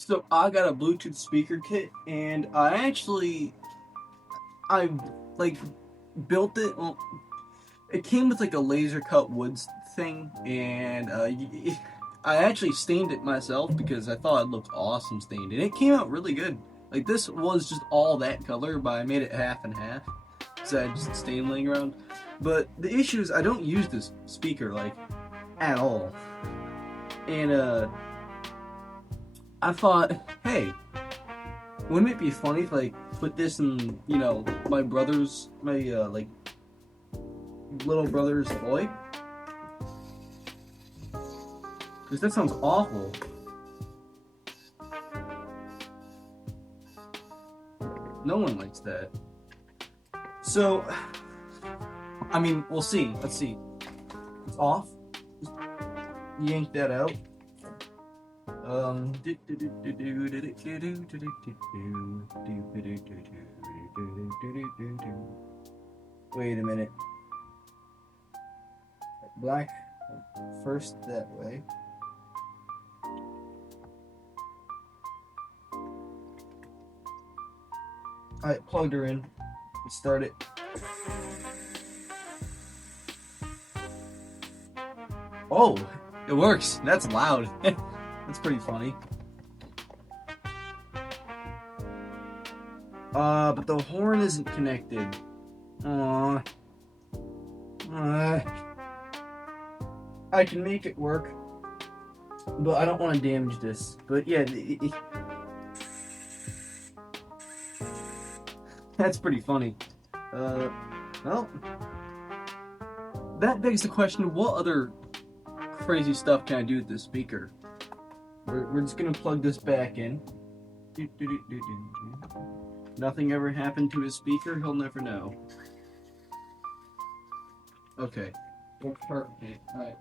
So I got a Bluetooth speaker kit, and I like built it. Well, it came with like a laser cut woods thing, and I actually stained it myself because I thought it looked awesome stained, and it came out really good. Like this was just all that color, but I made it half and half, so I had just stain laying around. But the issue is I don't use this speaker like at all, and I thought, hey, wouldn't it be funny if like put this in, my like little brother's toy? Because that sounds awful. No one likes that. So, I mean, we'll see. Let's see. It's off. Just yank that out. Wait a minute. Black first that way. Alright, plugged her in. Let's start it. Oh, it works. That's loud. That's pretty funny. But the horn isn't connected. Aww. I can make it work, but I don't want to damage this. But yeah, that's pretty funny. Well, that begs the question: what other crazy stuff can I do with this speaker? We're just gonna plug this back in. Nothing ever happened to his speaker, he'll never know. Okay. Alright.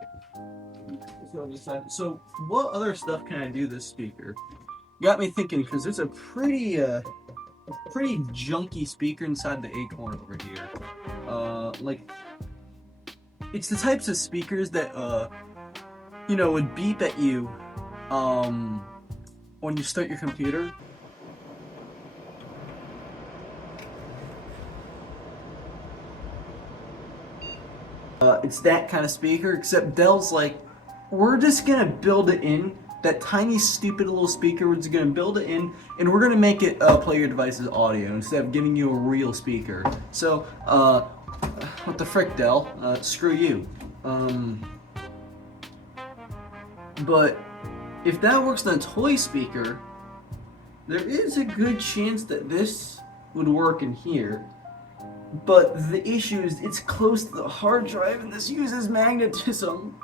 So, what other stuff can I do with this speaker? Got me thinking, because it's a pretty junky speaker inside the Acorn over here. Like, it's the types of speakers that, would beep at you, when you start your computer. It's that kind of speaker, except Dell's like, we're just gonna build it in, that tiny stupid little speaker, we're just gonna build it in, and we're gonna make it play your device's audio instead of giving you a real speaker. So, what the frick, Dell? Screw you. But if that works on a toy speaker, there is a good chance that this would work in here. But the issue is it's close to the hard drive, and this uses magnetism.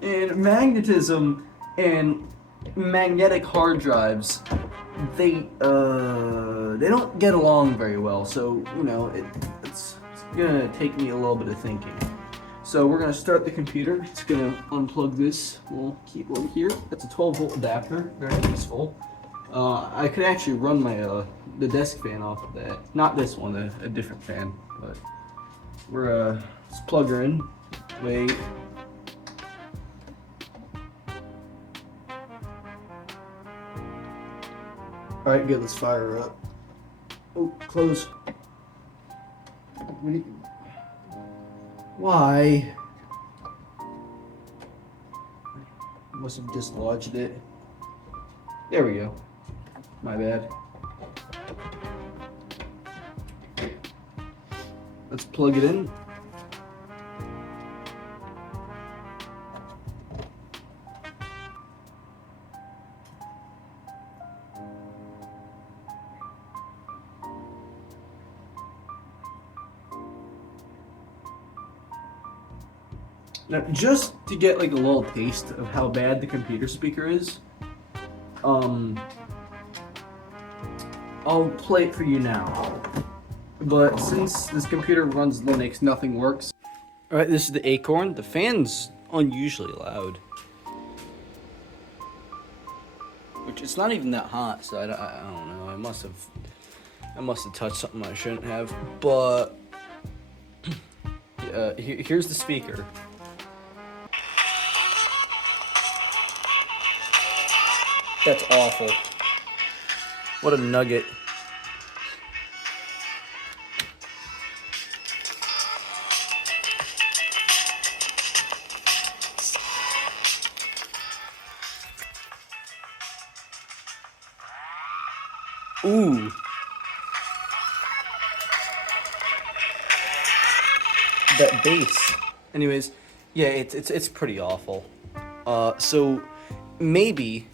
And magnetism and magnetic hard drives, they don't get along very well. So, it's gonna take me a little bit of thinking. So we're gonna start the computer. It's gonna unplug this little keyboard here. That's a 12-volt adapter, very useful. I could actually run my the desk fan off of that. Not this one, a different fan. But let's plug her in. Wait. All right, good. Let's fire her up. Oh, close. Why? Must have dislodged it. There we go. My bad. Let's plug it in. Now, just to get like a little taste of how bad the computer speaker is, I'll play it for you now. But since this computer runs Linux, nothing works. Alright, this is the Acorn. The fan's unusually loud. Which, it's not even that hot, so I don't know. I must have touched something I shouldn't have. But, here's the speaker. That's awful. What a nugget. Ooh. That bass. Anyways, yeah, it's pretty awful. So maybe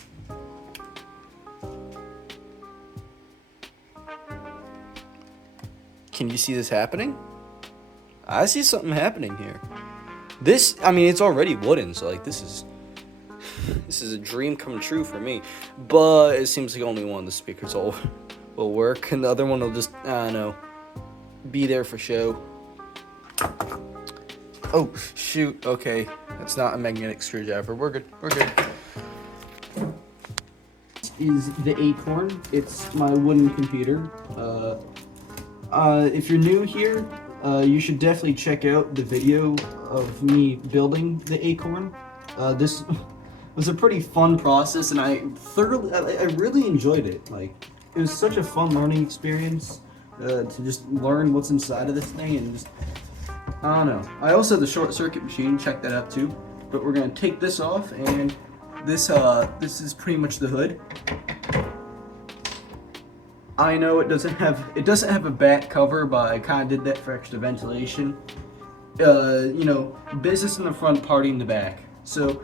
can you see this happening? I see something happening here. This, I mean, it's already wooden, so like this is a dream come true for me. But it seems like only one of the speakers will work, and the other one will just, I don't know, be there for show. Oh, shoot. Okay. That's not a magnetic screwdriver. We're good. We're good. This is the Acorn. It's my wooden computer. If you're new here, you should definitely check out the video of me building the Acorn. This was a pretty fun process, and I really enjoyed it. Like, it was such a fun learning experience to just learn what's inside of this thing and just, I don't know. I also have the short circuit machine, check that out too. But we're gonna take this off, and this is pretty much the hood. I know it doesn't have a back cover, but I kind of did that for extra ventilation. You know, business in the front, party in the back. So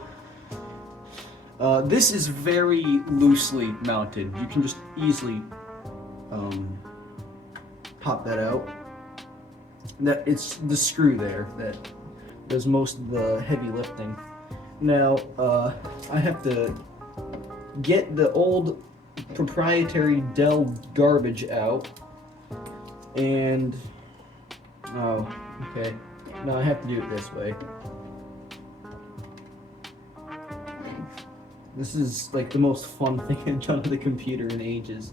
this is very loosely mounted. You can just easily pop that out. That it's the screw there that does most of the heavy lifting. Now I have to get the old proprietary Dell garbage out, and oh, okay. Now I have to do it this way. This is like the most fun thing I've done with the computer in ages.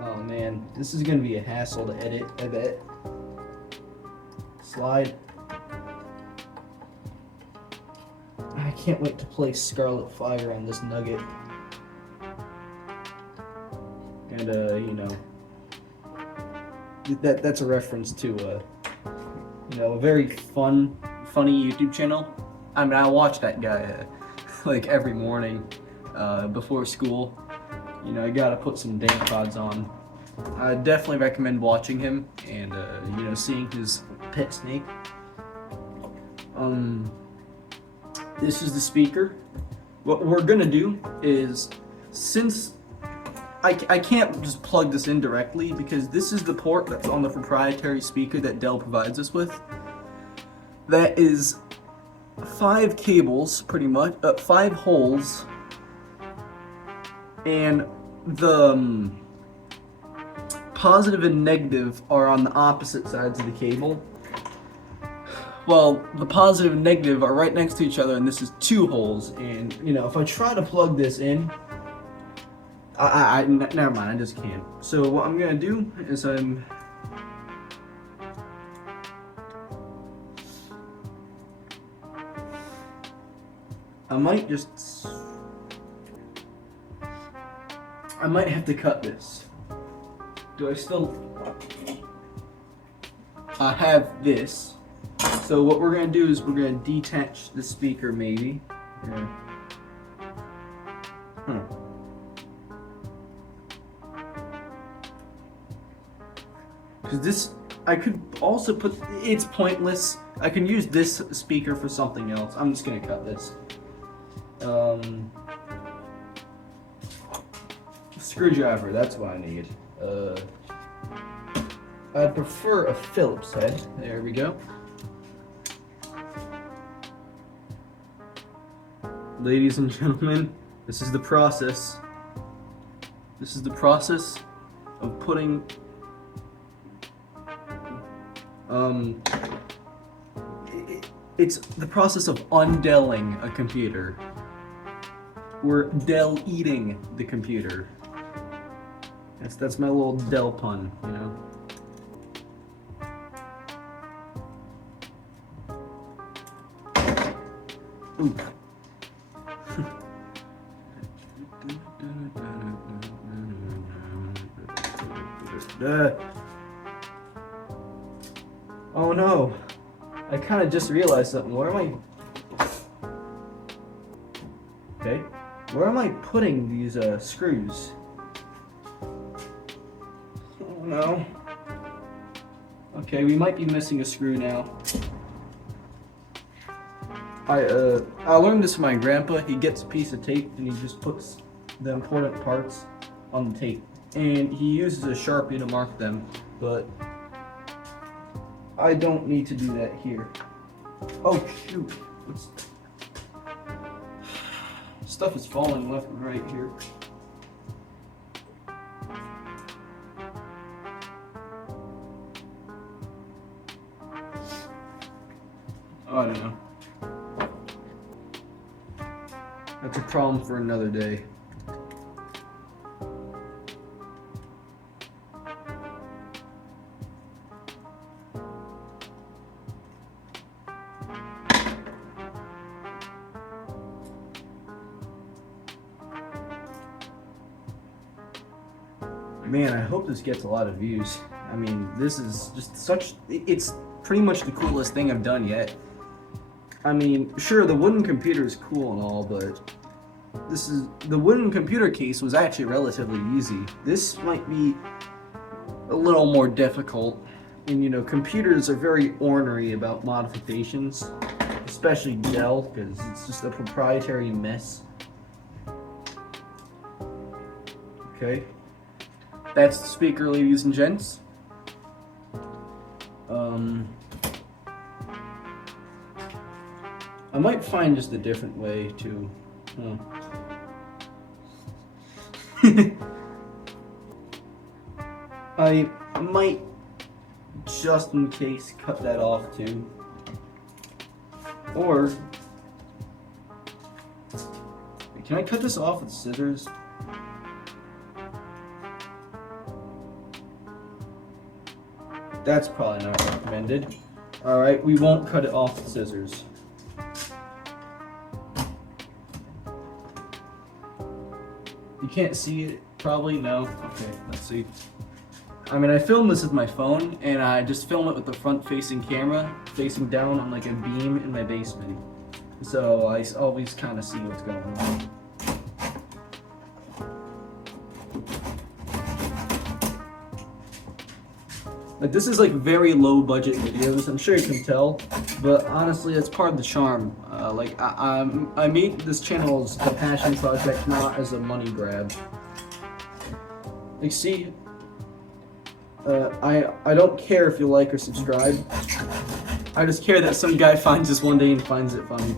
Oh man, this is gonna be a hassle to edit, I bet. Slide. I can't wait to play Scarlet Fire on this nugget. And you know, that's a reference to you know, a very funny YouTube channel. I mean, I watch that guy like every morning before school. You know, I gotta put some dank pods on. I definitely recommend watching him and you know, seeing his pet snake. This is the speaker. What we're gonna do is, since I can't just plug this in directly because this is the port that's on the proprietary speaker that Dell provides us with. That is 5 cables, pretty much, 5 holes, and the positive and negative are on the opposite sides of the cable. Well, the positive and negative are right next to each other, and this is 2 holes. And you know, if I try to plug this in, never mind, I just can't. So what I'm gonna do is I might have to cut this. Do I still? I have this. So what we're gonna do is we're gonna detach the speaker, maybe. Yeah. Because this, I could also put. It's pointless. I can use this speaker for something else. I'm just gonna cut this. Screwdriver. That's what I need. I'd prefer a Phillips head. There we go. Ladies and gentlemen, this is the process. This is the process of putting it's the process of undelling a computer. We're Dell eating the computer. That's my little Dell pun, you know. Ooh. Oh no. I kind of just realized something. Where am I? Okay. Where am I putting these screws? Oh no. Okay, we might be missing a screw now. I learned this from my grandpa. He gets a piece of tape and he just puts the important parts on the tape. And he uses a Sharpie to mark them, but I don't need to do that here. Oh shoot. Stuff is falling left and right here. Oh, I don't know. That's a problem for another day. Man, I hope this gets a lot of views. I mean, this is just it's pretty much the coolest thing I've done yet. I mean, sure, the wooden computer is cool and all, but the wooden computer case was actually relatively easy. This might be a little more difficult. And you know, computers are very ornery about modifications, especially Dell, because it's just a proprietary mess. Okay. That's the speaker, ladies and gents. I might find just a different way to. I might, just in case, cut that off too. Or, can I cut this off with scissors? That's probably not recommended. Alright, we won't cut it off with scissors. You can't see it, probably? No? Okay, let's see. I mean, I filmed this with my phone, and I just film it with the front-facing camera, facing down on like a beam in my basement. So I always kind of see what's going on. Like, this is like very low budget videos, I'm sure you can tell, but honestly it's part of the charm. I made this channel as a passion project, not as a money grab. Like, see, I don't care if you like or subscribe. I just care that some guy finds this one day and finds it funny.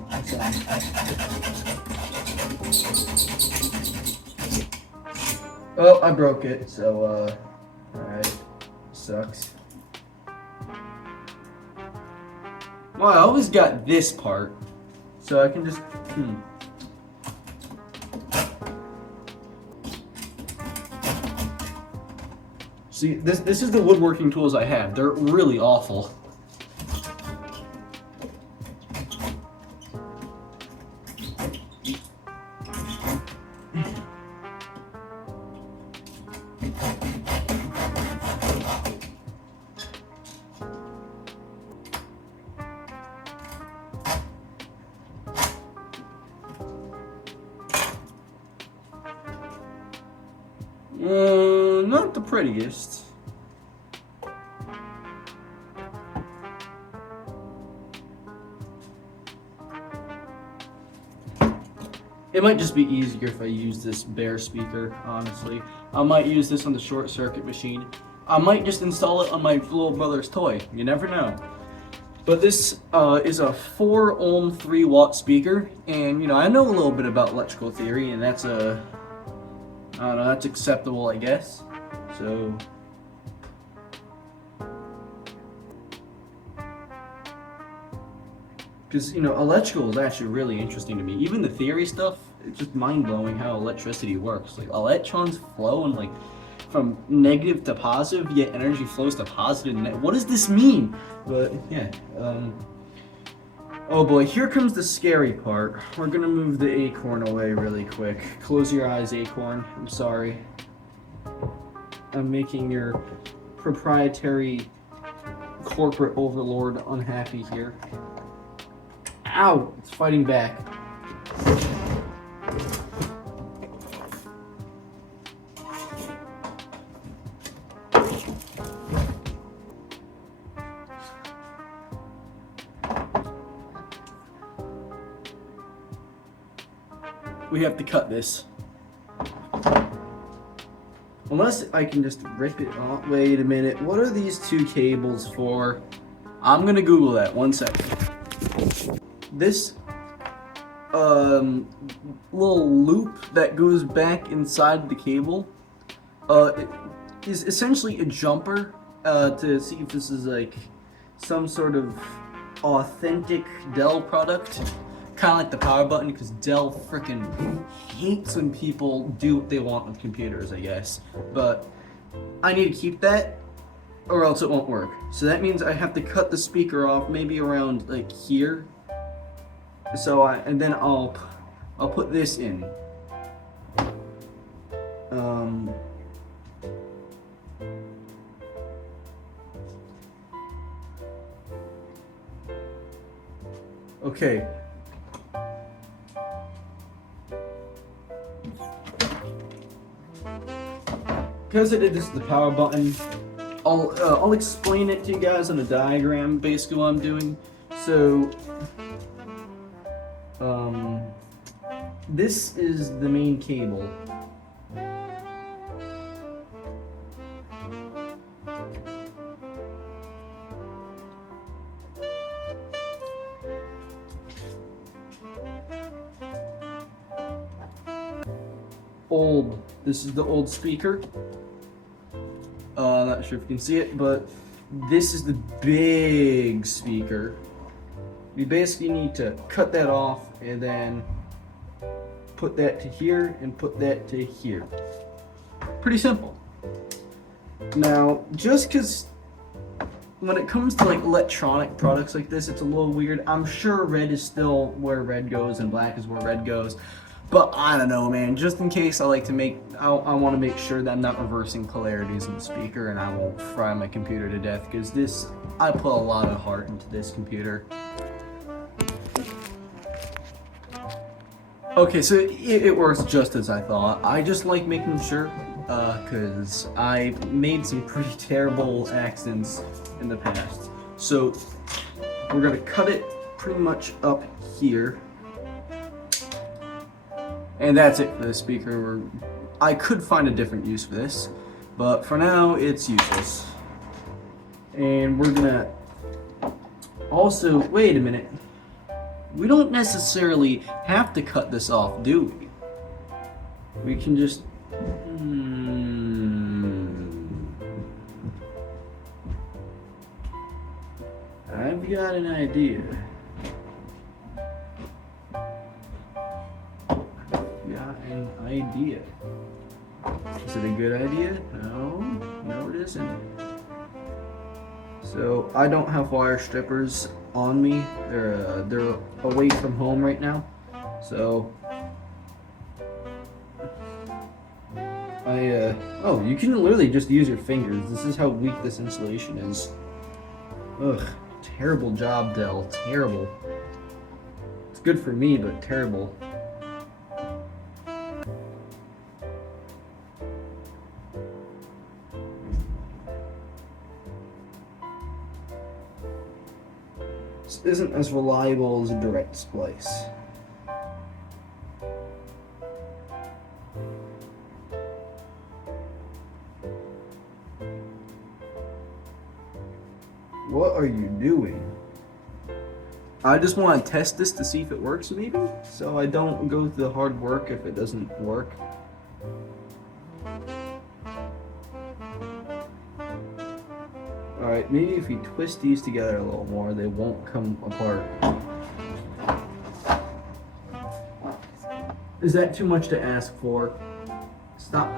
Oh, I broke it, so alright. Sucks. Well, I always got this part, so I can just, See, this is the woodworking tools I have. They're really awful. Not the prettiest. It might just be easier if I use this bare speaker, honestly. I might use this on the short circuit machine. I might just install it on my little brother's toy. You never know. But this is a 4 ohm 3 watt speaker, and you know, I know a little bit about electrical theory, and that's I don't know, that's acceptable, I guess. So because you know, electrical is actually really interesting to me. Even the theory stuff, it's just mind-blowing how electricity works. Like, electrons flow and like from negative to positive, yet energy flows to positive and what does this mean? But yeah, oh boy, here comes the scary part. We're gonna move the Acorn away really quick. Close your eyes, Acorn. I'm sorry. I'm making your proprietary corporate overlord unhappy here. Ow! It's fighting back. We have to cut this. Unless I can just rip it off. Wait a minute. What are these two cables for? I'm gonna Google that. 1 second. This little loop that goes back inside the cable is essentially a jumper to see if this is like some sort of authentic Dell product. Kind of like the power button, because Dell freaking hates when people do what they want with computers, I guess. But I need to keep that, or else it won't work. So that means I have to cut the speaker off, maybe around like here. So and then I'll put this in. Okay. Because I did this with the power button, I'll explain it to you guys on a diagram, basically what I'm doing. So, this is the main cable. This is the old speaker. Not sure if you can see it, but this is the big speaker. We basically need to cut that off and then put that to here and put that to here. Pretty simple. Now, just because when it comes to like electronic products like this, it's a little weird. I'm sure red is still where red goes and black is where red goes. But I don't know, man. Just in case, I want to make sure that I'm not reversing polarities in the speaker, and I won't fry my computer to death. Because I put a lot of heart into this computer. Okay, so it works just as I thought. I just like making sure, because I made some pretty terrible accidents in the past. So we're gonna cut it pretty much up here. And that's it for the speaker. I could find a different use for this, but for now it's useless. And we're gonna also, wait a minute. We don't necessarily have to cut this off, do we? We can just, I've got an idea. Is it a good idea? No it isn't. So I don't have wire strippers on me. They're away from home right now. So you can literally just use your fingers. This is how weak this insulation is. Ugh, terrible job, Dell. Terrible. It's good for me, but terrible. This isn't as reliable as a direct splice. What are you doing? I just want to test this to see if it works maybe, so I don't go through the hard work if it doesn't work. Alright, maybe if we twist these together a little more, they won't come apart. Is that too much to ask for? Stop.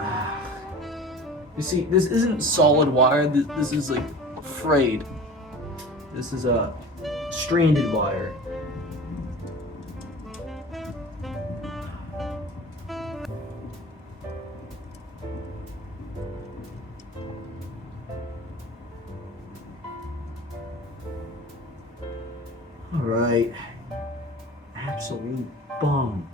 You see, this isn't solid wire, this is like frayed. This is a stranded wire. Right. Absolute bum.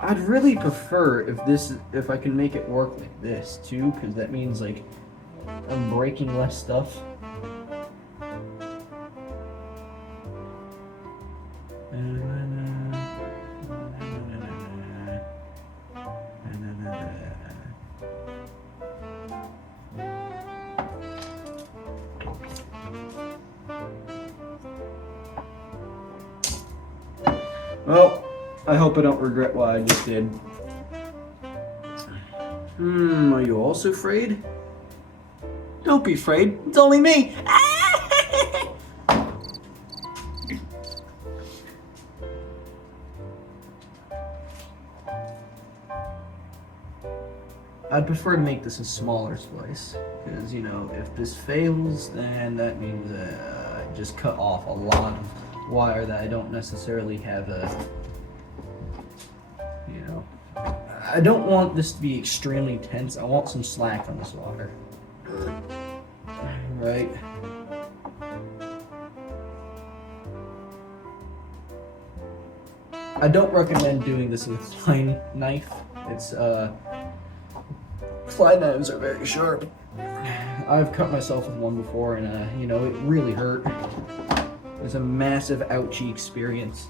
I'd really prefer if I can make it work like this too, because that means like I'm breaking less stuff. Well, I hope I don't regret what I just did. Are you also afraid? Don't be afraid, it's only me! I'd prefer to make this a smaller splice, because, you know, if this fails, then that means I just cut off a lot of wire that I don't necessarily have you know, I don't want this to be extremely tense. I want some slack on this wire. Right? I don't recommend doing this with a fine knife. It's fly knives are very sharp. I've cut myself with one before, and you know, it really hurt. It was a massive ouchie experience.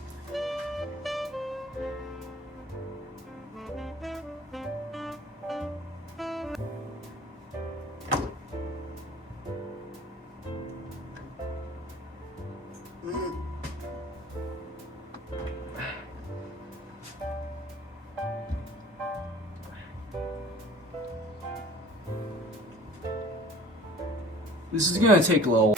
This is gonna take a little.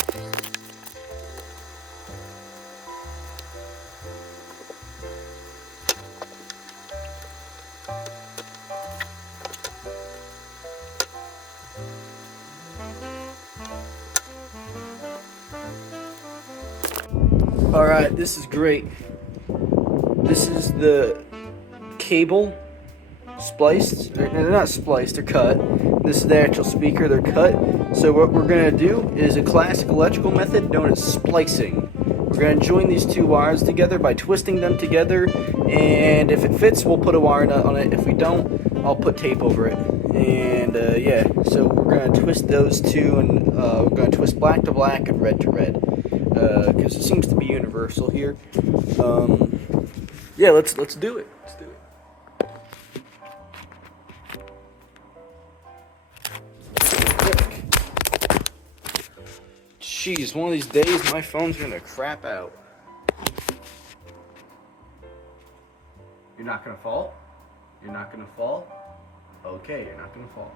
Alright, this is great. This is the cable spliced. They're not spliced, they're cut. This is the actual speaker, they're cut. So what we're going to do is a classic electrical method known as splicing. We're going to join these two wires together by twisting them together, and if it fits, we'll put a wire nut on it. If we don't, I'll put tape over it. And yeah, so we're going to twist those two, and we're going to twist black to black and red to red, because it seems to be universal here. Yeah, let's do it. Let's do it. Jeez, one of these days my phone's gonna crap out. You're not gonna fall? You're not gonna fall? Okay, you're not gonna fall.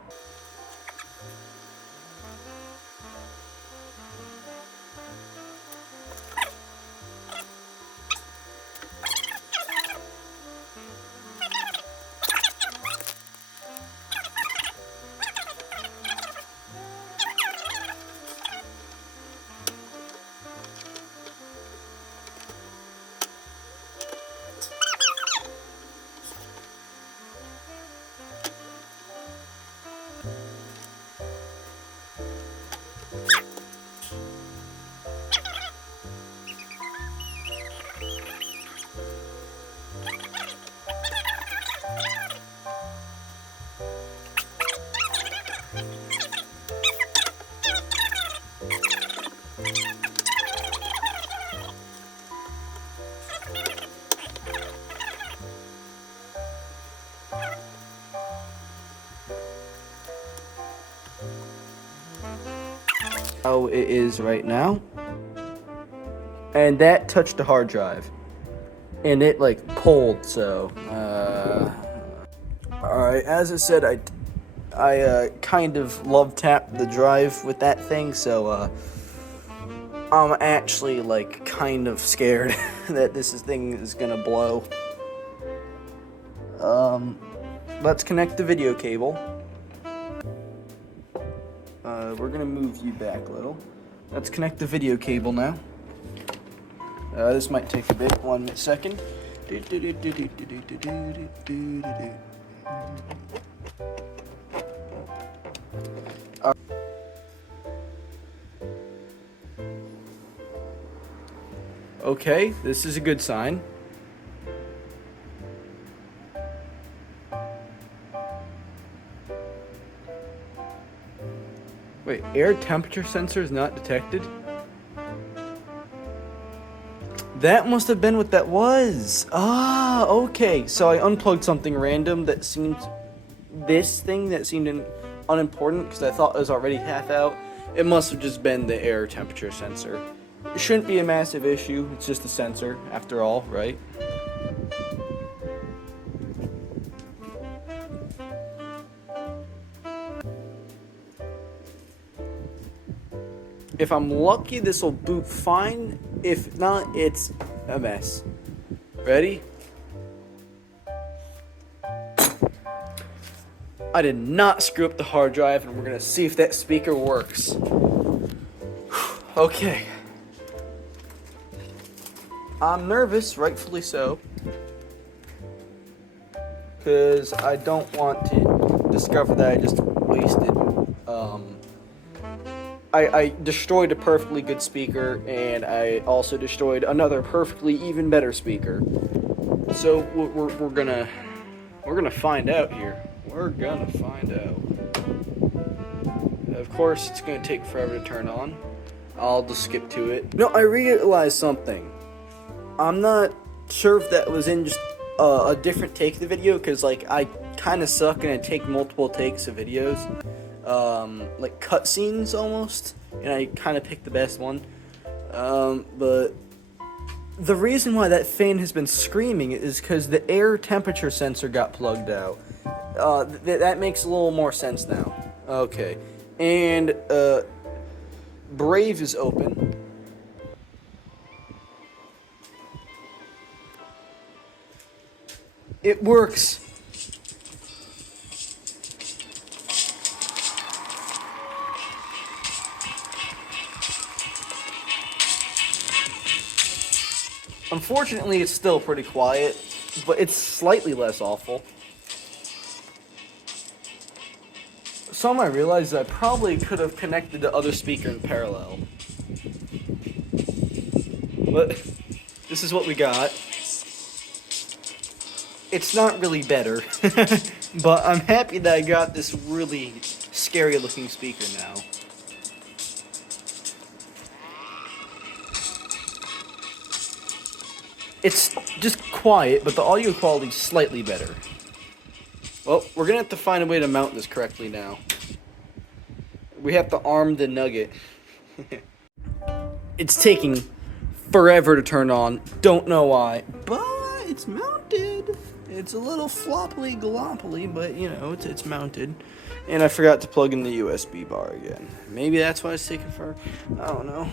How it is right now, and that touched the hard drive, and it like pulled. So alright, as I said, I kind of love tapped the drive with that thing, so I'm actually like kind of scared that this thing is gonna blow. Let's connect the video cable. We're gonna move you back a little. Let's connect the video cable now. This might take a bit, 1 second. Okay, this is a good sign. Wait, air temperature sensor is not detected? That must have been what that was. Ah, okay. So I unplugged something random that seemed... This thing that seemed unimportant because I thought it was already half out. It must have just been the air temperature sensor. It shouldn't be a massive issue. It's just a sensor, after all, right? If I'm lucky, this will boot fine. If not, it's a mess. Ready? I did not screw up the hard drive, and we're gonna see if that speaker works. Okay. I'm nervous, rightfully so, because I don't want to discover that I just wasted. I destroyed a perfectly good speaker, and I also destroyed another perfectly even better speaker. So we're gonna find out here. We're gonna find out. Of course, it's gonna take forever to turn on. I'll just skip to it. No, I realized something. I'm not sure if that was in just a different take of the video, because like I kind of suck and I take multiple takes of videos, like cutscenes almost, and I kind of picked the best one. But the reason why that fan has been screaming is because the air temperature sensor got plugged out. That makes a little more sense now. Okay, and Brave is open. It works. Unfortunately, it's still pretty quiet, but it's slightly less awful. Something I realized is I probably could have connected the other speaker in parallel. But this is what we got. It's not really better, but I'm happy that I got this really scary looking speaker now. It's just quiet, but the audio quality is slightly better. Well, we're gonna have to find a way to mount this correctly now. We have to arm the nugget. It's taking forever to turn on, don't know why, but it's mounted. It's a little floppily gloppily, but you know, it's mounted. And I forgot to plug in the USB bar again. Maybe that's why it's taking forever. I don't know.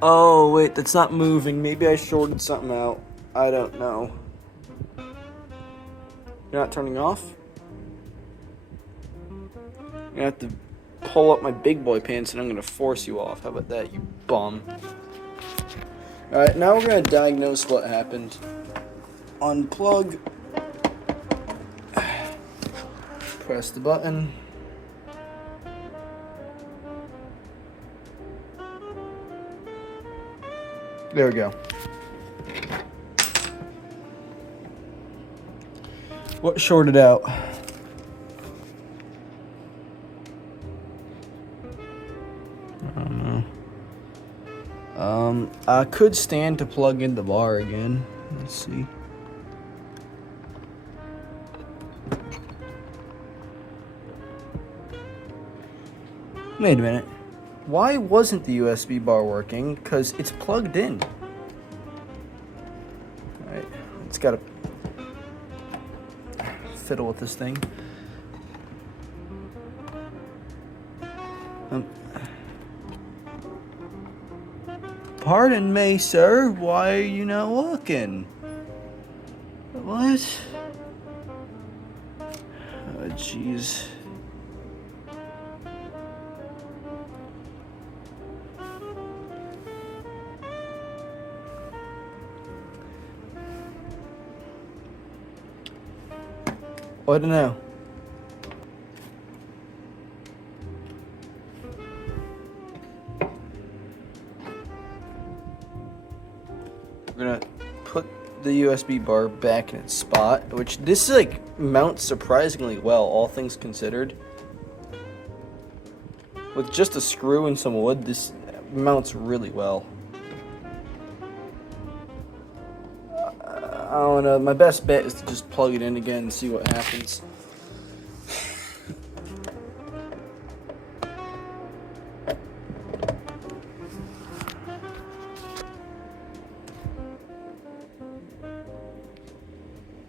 Oh, wait, that's not moving. Maybe I shorted something out. I don't know. You're not turning off? I'm gonna have to pull up my big boy pants and I'm gonna force you off. How about that, you bum? Alright, now we're gonna diagnose what happened. Unplug. Press the button. There we go. What shorted out? I don't know. I could stand to plug in the bar again. Let's see. Wait a minute. Why wasn't the USB bar working? Because it's plugged in. Alright, it's gotta fiddle with this thing. Pardon me, sir. Why are you not working? What? Oh, jeez. I don't know. We're gonna put the USB bar back in its spot, which this like mounts surprisingly well, all things considered. With just a screw and some wood, this mounts really well. I don't know, my best bet is to just plug it in again and see what happens.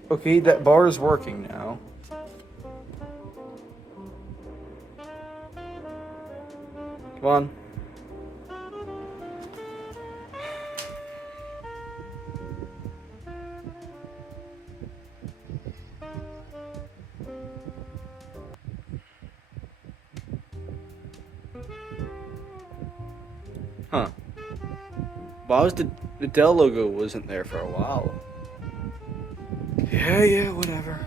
Okay, that bar is working now. Come on. Huh. Why was the Dell logo wasn't there for a while? Yeah, whatever.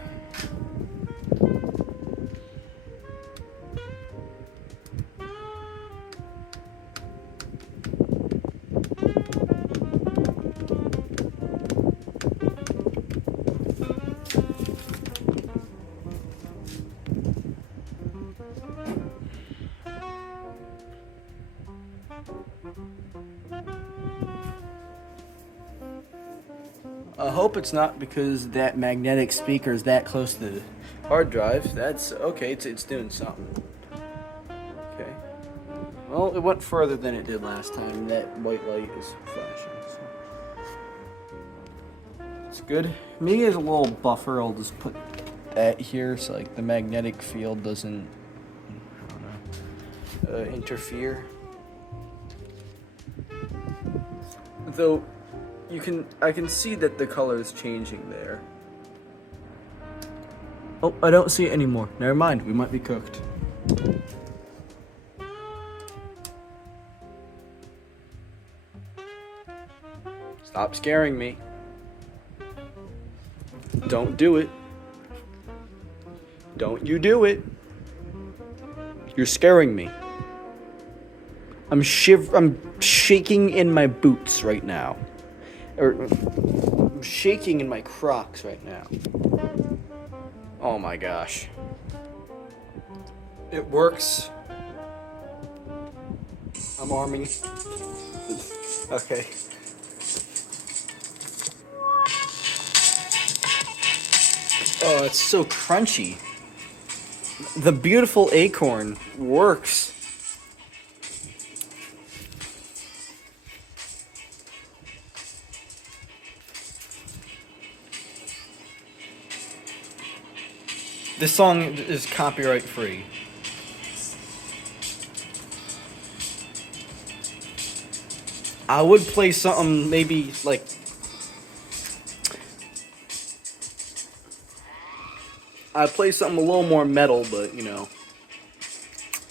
I hope it's not because that magnetic speaker is that close to the hard drive. That's okay, it's doing something. Okay. Well, it went further than it did last time. That white light is flashing. So. It's good. Maybe as a little buffer, I'll just put that here so like the magnetic field doesn't interfere. Though I can see that the color is changing there. Oh, I don't see it anymore. Never mind, we might be cooked. Stop scaring me. Don't do it. Don't you do it. You're scaring me. I'm shaking in my boots right now. I'm shaking in my Crocs right now. Oh my gosh. It works. I'm arming. Okay. Oh, it's so crunchy. The beautiful Acorn works. This song is copyright free. I would play something maybe like I'd play something a little more metal, but you know,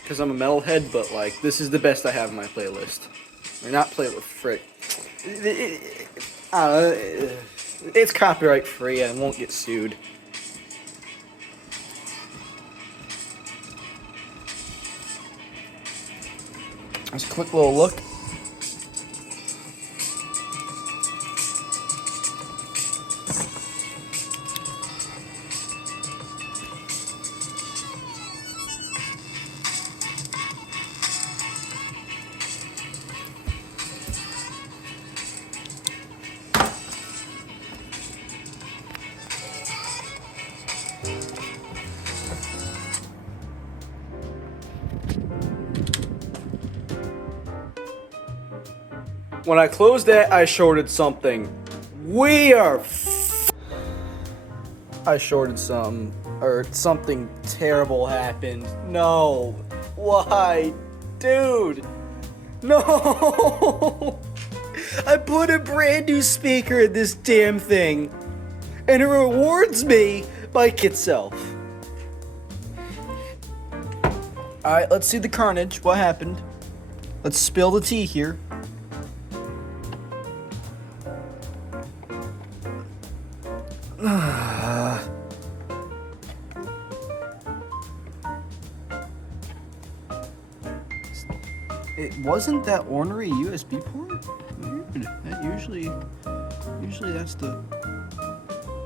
because I'm a metalhead. But like, this is the best I have in my playlist. Or not playlist, frick. It's copyright free and won't get sued. Just a quick little look. When I closed that, I shorted something. I shorted something, or something terrible happened. No. Why? Dude. No. I put a brand new speaker in this damn thing, and it rewards me like itself. Alright, let's see the carnage. What happened? Let's spill the tea here. It wasn't that ornery USB port? Weird. That usually that's the...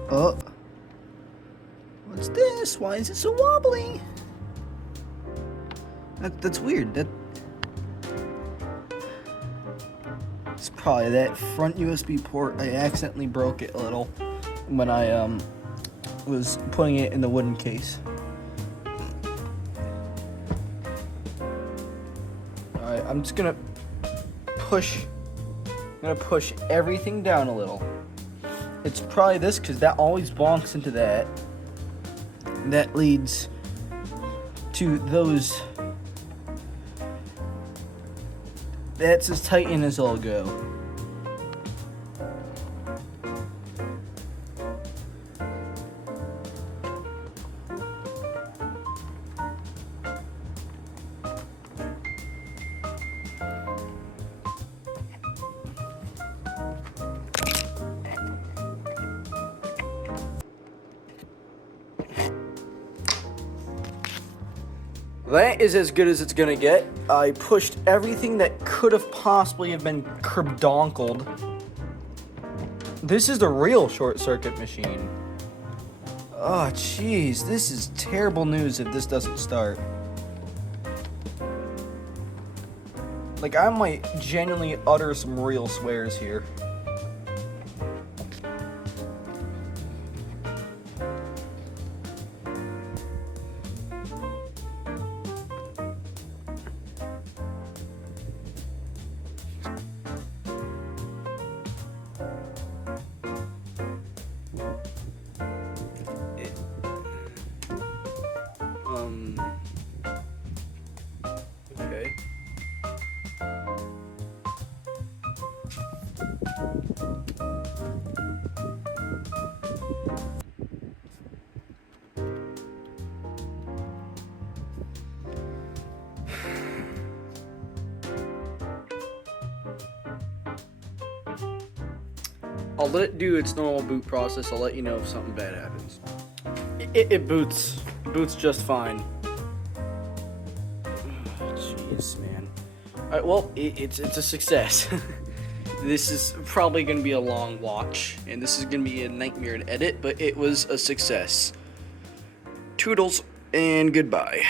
Oh. What's this? Why is it so wobbly? That's weird. It's probably that front USB port. I accidentally broke it a little when I was putting it in the wooden case. Alright, I'm just gonna push everything down a little. It's probably this because that always bonks into that. That leads to those. That's as tight in as I'll go. That is as good as it's gonna get. I pushed everything that could have possibly have been curdonkled. This is the real short circuit machine. Oh, jeez, this is terrible news if this doesn't start. Like, I might genuinely utter some real swears here. Okay. I'll let it do its normal boot process. I'll let you know if something bad happens. It boots just fine. Jeez, man. Alright, well, it's a success. This is probably going to be a long watch, and this is going to be a nightmare to edit, but it was a success. Toodles, and goodbye.